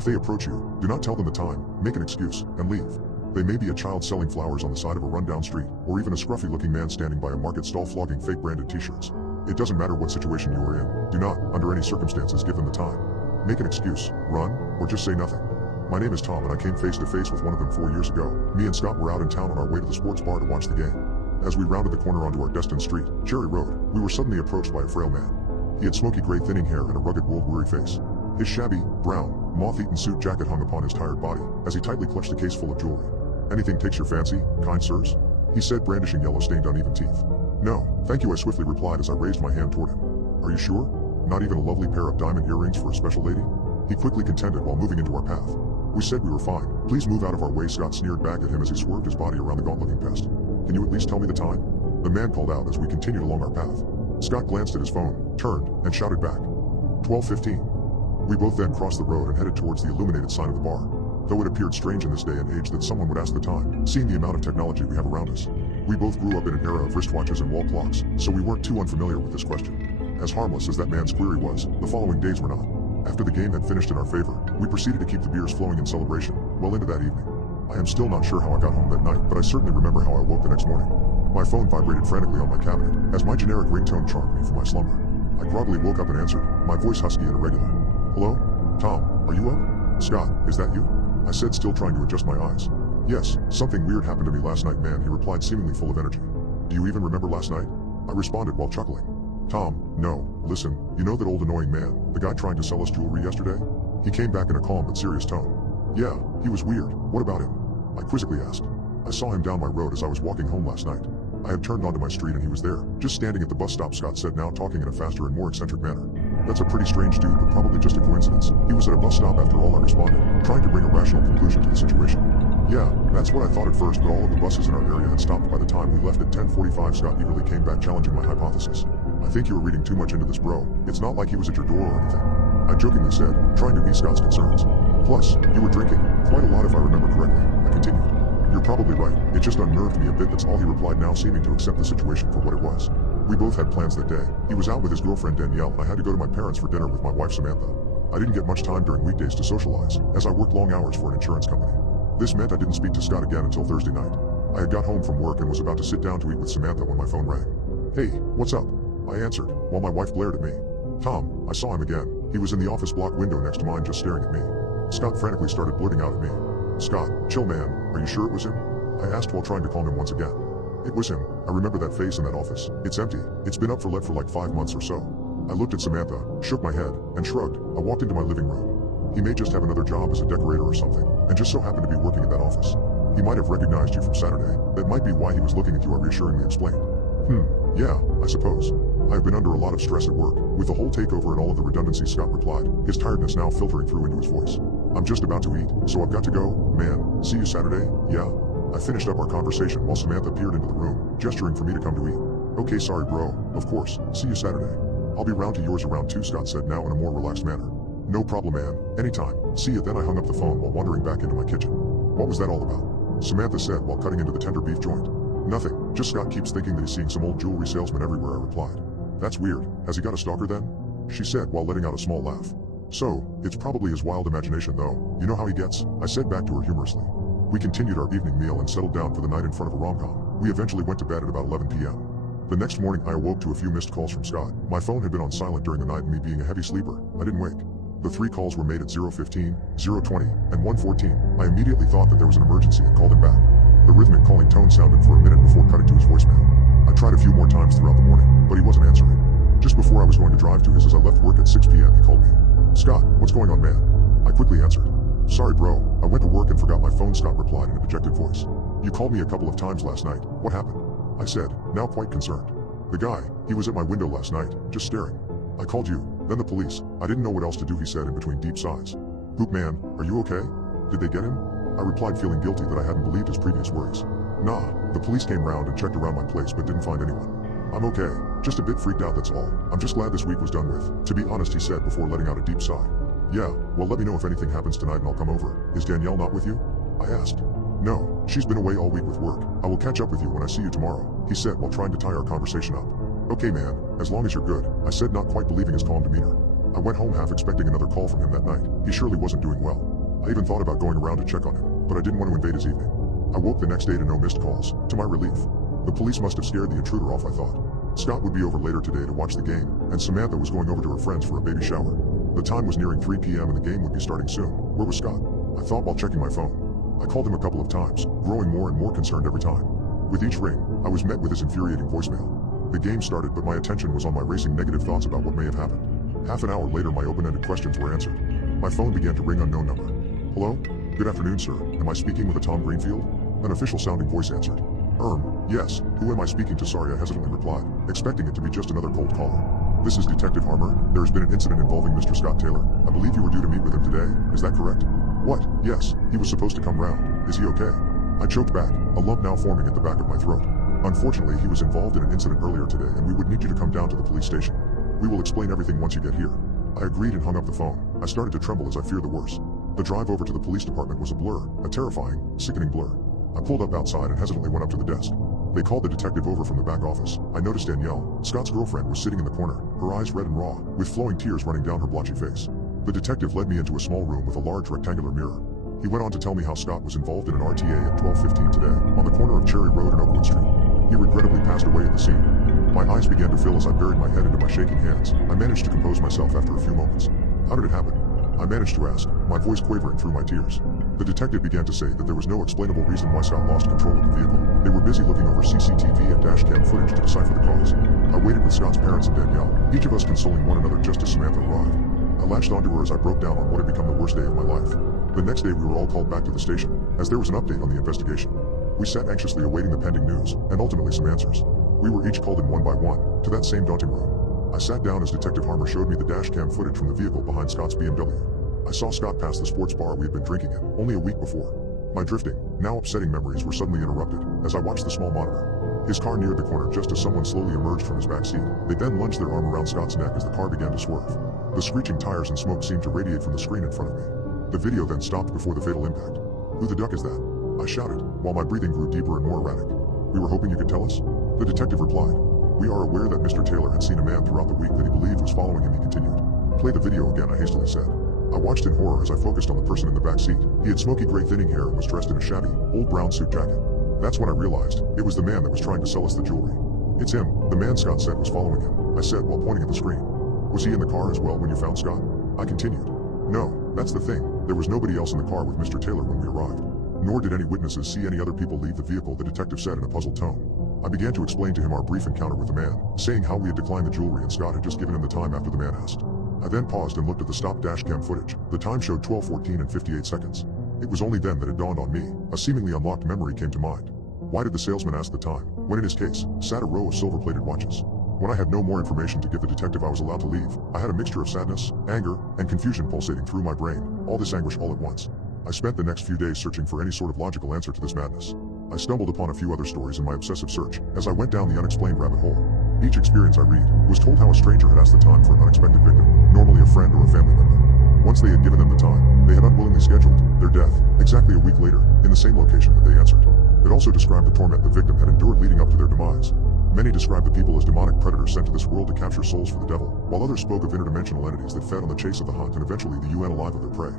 If they approach you, do not tell them the time, make an excuse, and leave. They may be a child selling flowers on the side of a rundown street, or even a scruffy-looking man standing by a market stall flogging fake branded t-shirts. It doesn't matter what situation you are in, do not, under any circumstances, give them the time. Make an excuse, run, or just say nothing. My name is Tom and I came face to face with one of them 4 years ago. Me and Scott were out in town on our way to the sports bar to watch the game. As we rounded the corner onto our destined street, Cherry Road, we were suddenly approached by a frail man. He had smoky gray thinning hair and a rugged world-weary face. His shabby, brown, moth-eaten suit jacket hung upon his tired body, as he tightly clutched a case full of jewelry. "Anything takes your fancy, kind sirs?" he said, brandishing yellow-stained uneven teeth. "No, thank you," I swiftly replied as I raised my hand toward him. "Are you sure? Not even a lovely pair of diamond earrings for a special lady?" he quickly contended while moving into our path. "We said we were fine. Please move out of our way," Scott sneered back at him as he swerved his body around the gaunt-looking pest. "Can you at least tell me the time?" the man called out as we continued along our path. Scott glanced at his phone, turned, and shouted back, 12:15. We both then crossed the road and headed towards the illuminated sign of the bar. Though it appeared strange in this day and age that someone would ask the time, seeing the amount of technology we have around us. We both grew up in an era of wristwatches and wall clocks, so we weren't too unfamiliar with this question. As harmless as that man's query was, the following days were not. After the game had finished in our favor, we proceeded to keep the beers flowing in celebration, well into that evening. I am still not sure how I got home that night, but I certainly remember how I woke the next morning. My phone vibrated frantically on my cabinet, as my generic ringtone charmed me from my slumber. I groggily woke up and answered, my voice husky and irregular. "Hello? Tom, are you up?" "Scott, is that you?" I said, still trying to adjust my eyes. "Yes, something weird happened to me last night, man," he replied, seemingly full of energy. "Do you even remember last night?" I responded while chuckling. "Tom, no, listen, you know that old annoying man, the guy trying to sell us jewelry yesterday?" He came back in a calm but serious tone. "Yeah, he was weird. What about him?" I quizzically asked. "I saw him down my road as I was walking home last night. I had turned onto my street and he was there, just standing at the bus stop," Scott said, now talking in a faster and more eccentric manner. "That's a pretty strange dude, but probably just a coincidence. He was at a bus stop after all," I responded, trying to bring a rational conclusion to the situation. "Yeah, that's what I thought at first, but all of the buses in our area had stopped by the time we left at 10:45. Scott eagerly came back, challenging my hypothesis. "I think you were reading too much into this, bro. It's not like he was at your door or anything," I jokingly said, trying to ease Scott's concerns. "Plus, you were drinking, quite a lot if I remember correctly," I continued. "You're probably right, it just unnerved me a bit, that's all," he replied, now seeming to accept the situation for what it was. We both had plans that day. He was out with his girlfriend Danielle and I had to go to my parents for dinner with my wife Samantha. I didn't get much time during weekdays to socialize, as I worked long hours for an insurance company. This meant I didn't speak to Scott again until Thursday night. I had got home from work and was about to sit down to eat with Samantha when my phone rang. "Hey, what's up?" I answered, while my wife glared at me. "Tom, I saw him again. He was in the office block window next to mine just staring at me." Scott frantically started blurting out at me. "Scott, chill man, are you sure it was him?" I asked while trying to calm him once again. "It was him. I remember that face in that office. It's empty. It's been up for let for like 5 months or so." I looked at Samantha, shook my head, and shrugged. I walked into my living room. "He may just have another job as a decorator or something, and just so happened to be working at that office. He might have recognized you from Saturday. That might be why he was looking at you," I reassuringly explained. Yeah, I suppose. I've been under a lot of stress at work, with the whole takeover and all of the redundancies," Scott replied, his tiredness now filtering through into his voice. "I'm just about to eat, so I've got to go, man. See you Saturday, yeah?" I finished up our conversation while Samantha peered into the room, gesturing for me to come to eat. "Okay, sorry bro, of course, see you Saturday. I'll be round to yours around 2, Scott said, now in a more relaxed manner. "No problem, man, anytime, see you." Then I hung up the phone while wandering back into my kitchen. "What was that all about?" Samantha said while cutting into the tender beef joint. "Nothing, just Scott keeps thinking that he's seeing some old jewelry salesman everywhere," I replied. "That's weird, has he got a stalker then?" she said while letting out a small laugh. "So, it's probably his wild imagination though, you know how he gets," I said back to her humorously. We continued our evening meal and settled down for the night in front of a rom-com. We eventually went to bed at about 11 p.m. The next morning I awoke to a few missed calls from Scott. My phone had been on silent during the night and me being a heavy sleeper, I didn't wake. The 3 calls were made at 0:15, 0:20, and 1:14. I immediately thought that there was an emergency and called him back. The rhythmic calling tone sounded for a minute before cutting to his voicemail. I tried a few more times throughout the morning, but he wasn't answering. Just before I was going to drive to his as I left work at 6 p.m. he called me. "Scott, what's going on, man?" I quickly answered. "Sorry bro, I went to work and forgot my phone," Scott replied in a dejected voice. "You called me a couple of times last night, what happened?" I said, now quite concerned. "The guy, he was at my window last night, just staring. I called you, then the police, I didn't know what else to do," he said in between deep sighs. "Hoop man, are you okay? Did they get him?" I replied, feeling guilty that I hadn't believed his previous worries. "Nah, the police came round and checked around my place but didn't find anyone. I'm okay, just a bit freaked out, that's all. I'm just glad this week was done with, to be honest," he said before letting out a deep sigh. "Yeah, well let me know if anything happens tonight and I'll come over. Is Danielle not with you?" I asked. "No, she's been away all week with work. I will catch up with you when I see you tomorrow," he said while trying to tie our conversation up. "Okay man, as long as you're good," I said, not quite believing his calm demeanor. I went home half expecting another call from him that night. He surely wasn't doing well. I even thought about going around to check on him, but I didn't want to invade his evening. I woke the next day to no missed calls. To my relief, the police must have scared the intruder off, I thought. Scott would be over later today to watch the game, and Samantha was going over to her friends for a baby shower. The time was nearing 3 p.m. and the game would be starting soon. Where was Scott? I thought while checking my phone. I called him a couple of times, growing more and more concerned every time. With each ring, I was met with his infuriating voicemail. The game started, but my attention was on my racing negative thoughts about what may have happened. Half an hour later, my open-ended questions were answered. My phone began to ring unknown number. Hello? Good afternoon, sir. Am I speaking with a Tom Greenfield? An official-sounding voice answered. Yes. Who am I speaking to? Sorry, I hesitantly replied, expecting it to be just another cold caller. This is Detective Harmer. There has been an incident involving Mr. Scott Taylor. I believe you were due to meet with him today. Is that correct? What? Yes. He was supposed to come round. Is he okay? I choked back, a lump now forming at the back of my throat. Unfortunately, he was involved in an incident earlier today, and we would need you to come down to the police station. We will explain everything once you get here. I agreed and hung up the phone. I started to tremble as I feared the worst. The drive over to the police department was a blur, a terrifying, sickening blur. I pulled up outside and hesitantly went up to the desk. They called the detective over from the back office. I noticed Danielle, Scott's girlfriend, was sitting in the corner, her eyes red and raw, with flowing tears running down her blotchy face. The detective led me into a small room with a large rectangular mirror. He went on to tell me how Scott was involved in an RTA at 12:15 today, on the corner of Cherry Road and Oakwood Street. He regrettably passed away at the scene. My eyes began to fill as I buried my head into my shaking hands. I managed to compose myself after a few moments. How did it happen? I managed to ask, my voice quavering through my tears. The detective began to say that there was no explainable reason why Scott lost control of the vehicle. They were busy looking over CCTV and dashcam footage to decipher the cause. I waited with Scott's parents and Danielle, each of us consoling one another just as Samantha arrived. I latched onto her as I broke down on what had become the worst day of my life. The next day we were all called back to the station, as there was an update on the investigation. We sat anxiously awaiting the pending news, and ultimately some answers. We were each called in one by one, to that same daunting room. I sat down as Detective Harmer showed me the dashcam footage from the vehicle behind Scott's BMW. I saw Scott pass the sports bar we had been drinking in, only a week before. My drifting, now upsetting memories were suddenly interrupted, as I watched the small monitor. His car neared the corner just as someone slowly emerged from his back seat. They then lunged their arm around Scott's neck as the car began to swerve. The screeching tires and smoke seemed to radiate from the screen in front of me. The video then stopped before the fatal impact. Who the duck is that? I shouted, while my breathing grew deeper and more erratic. We were hoping you could tell us? The detective replied. We are aware that Mr. Taylor had seen a man throughout the week that he believed was following him. He continued. Play the video again, I hastily said. I watched in horror as I focused on the person in the back seat. He had smoky gray thinning hair and was dressed in a shabby, old brown suit jacket. That's when I realized it was the man that was trying to sell us the jewelry. It's him, the man Scott said was following him, I said while pointing at the screen. Was he in the car as well when you found Scott? I continued. No, that's the thing. There was nobody else in the car with Mr. Taylor when we arrived. Nor did any witnesses see any other people leave the vehicle, the detective said in a puzzled tone. I began to explain to him our brief encounter with the man, saying how we had declined the jewelry and Scott had just given him the time after the man asked. I then paused and looked at the stopped dashcam footage. The time showed 12:14 and 58 seconds. It was only then that it dawned on me. A seemingly unlocked memory came to mind. Why did the salesman ask the time, when in his case, sat a row of silver-plated watches? When I had no more information to give the detective, I was allowed to leave. I had a mixture of sadness, anger, and confusion pulsating through my brain, all this anguish all at once. I spent the next few days searching for any sort of logical answer to this madness. I stumbled upon a few other stories in my obsessive search, as I went down the unexplained rabbit hole. Each experience I read was told how a stranger had asked the time for an unexpected victim, normally a friend or a family member. Once they had given them the time, they had unwillingly scheduled their death, exactly a week later, in the same location that they answered. It also described the torment the victim had endured leading up to their demise. Many described the people as demonic predators sent to this world to capture souls for the devil, while others spoke of interdimensional entities that fed on the chase of the hunt and eventually the unalive of their prey.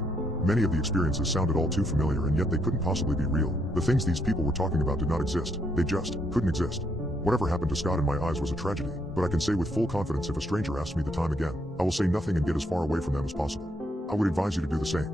Many of the experiences sounded all too familiar, and yet they couldn't possibly be real. The things these people were talking about did not exist. They just couldn't exist. Whatever happened to Scott in my eyes was a tragedy, but I can say with full confidence if a stranger asks me the time again, I will say nothing and get as far away from them as possible. I would advise you to do the same.